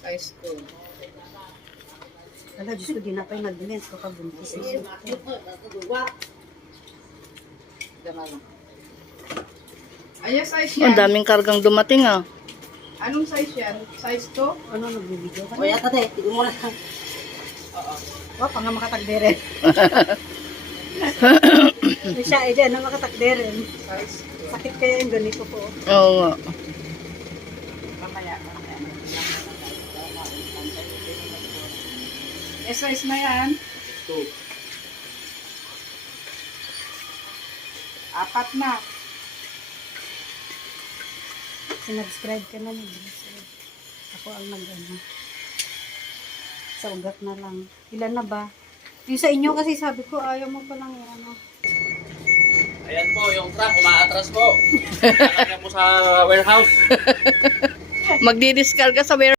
Size 2. Ala, Diyos ko, di na kayo nag-lens ko kabuntis. Dama lang. Ayan, size Ang yan. daming kargang dumating ah. Anong size yan? Size 2? Ano, nagbibideo ka O na? yata tayo, tignan mo na. Oo. Wa, pa nga makatagderen. Siya, eh, dyan na makatagderen. Size 2. Sakit kaya yung ganito po. Oo nga. Mamaya. Eh, size na yan. 2. 4 na. Sinubscribe ka na niya. Ako ang nag-ano. Sa ugat na lang. Ilan na ba? Yung sa inyo kasi sabi ko, ayaw mo pa lang yan. Ano. Ayan po, yung truck, umaatras po. Nakakaya po sa warehouse. Magdi-discard ka sa